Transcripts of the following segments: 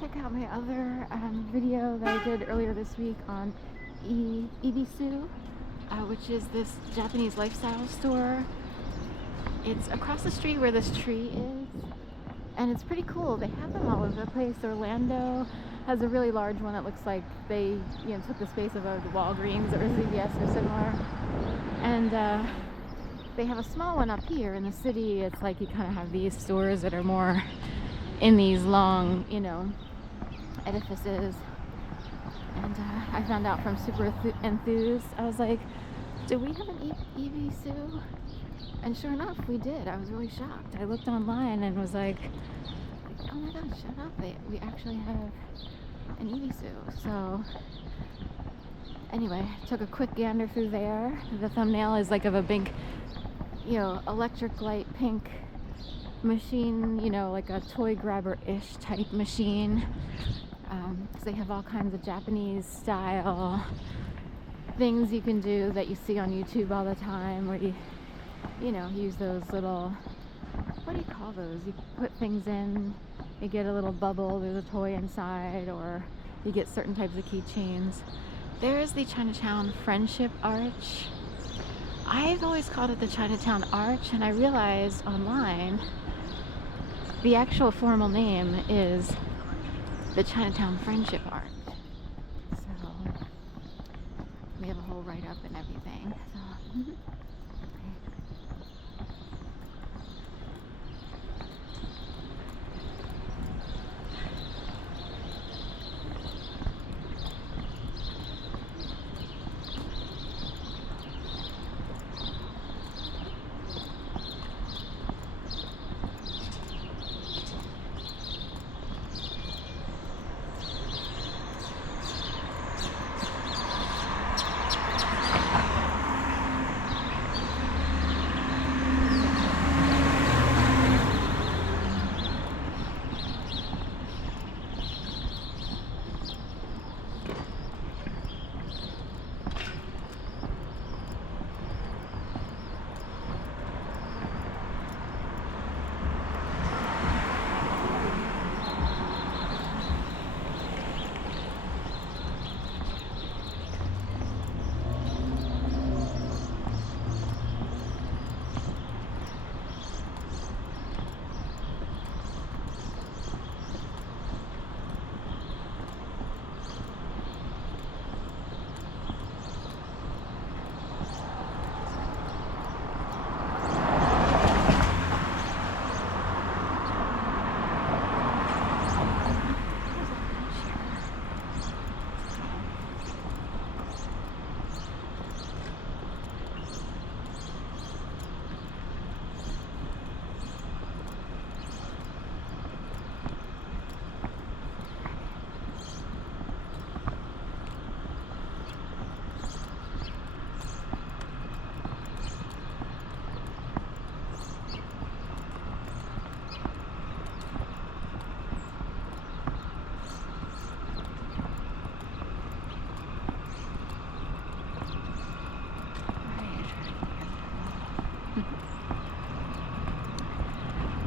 check out my other video that I did earlier this week on Ibisu, which is this Japanese lifestyle store. It's across the street where this tree is, and it's pretty cool. They have them all over the place. Orlando has a really large one that looks like they took the space of a Walgreens or a CVS or similar, and they have a small one up here in the city. It's like you kind of have these stores that are more in these long, edifices. And I found out from Super Enthused, I was like, do we have an Ibisu? And sure enough, we did. I was really shocked. I looked online and was like, oh my god, shut up. We actually have an Ibisu. So anyway, took a quick gander through there. The thumbnail is like of a big, electric light pink machine, like a toy grabber-ish type machine. Because they have all kinds of Japanese style things you can do that you see on YouTube all the time, where you use those little, what do you call those? You put things in, you get a little bubble, there's a toy inside, or you get certain types of keychains. There's the Chinatown Friendship Arch. I've always called it the Chinatown Arch, and I realized online the actual formal name is the Chinatown Friendship Arch. So we have a whole write-up and everything. So,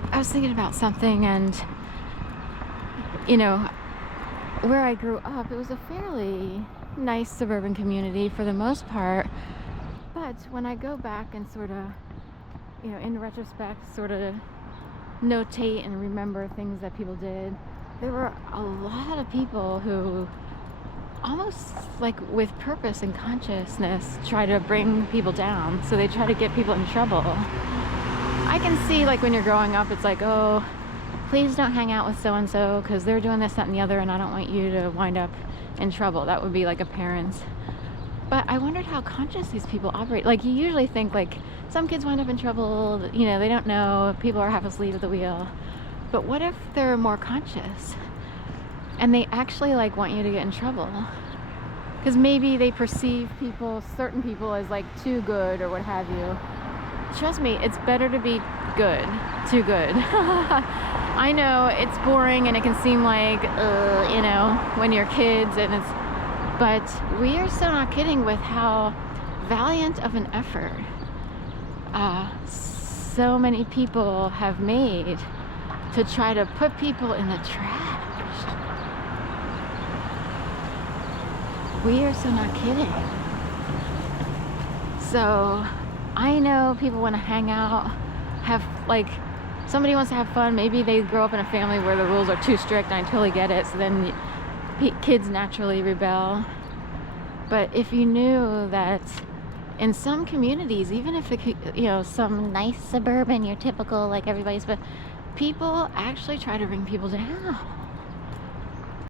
I was thinking about something, and where I grew up, it was a fairly nice suburban community for the most part. But when I go back and sort of, in retrospect, sort of notate and remember things that people did, there were a lot of people who almost like with purpose and consciousness try to bring people down. So they try to get people in trouble. I can see, like, when you're growing up, it's like, oh, please don't hang out with so-and-so because they're doing this, that, and the other, and I don't want you to wind up in trouble. That would be like a parent's. But I wondered how conscious these people operate. Like, you usually think, like, some kids wind up in trouble, they don't know, people are half asleep at the wheel. But what if they're more conscious and they actually, like, want you to get in trouble? Because maybe they perceive certain people as, like, too good or what have you. Trust me, it's better to be good, too good. I know it's boring and it can seem like, when you're kids, but we are so not kidding with how valiant of an effort so many people have made to try to put people in the trash. We are so not kidding. So I know people want to hang out, have like, somebody wants to have fun. Maybe they grow up in a family where the rules are too strict, and I totally get it. So then kids naturally rebel. But if you knew that in some communities, even if some nice suburban, your typical like everybody's, but people actually try to bring people down.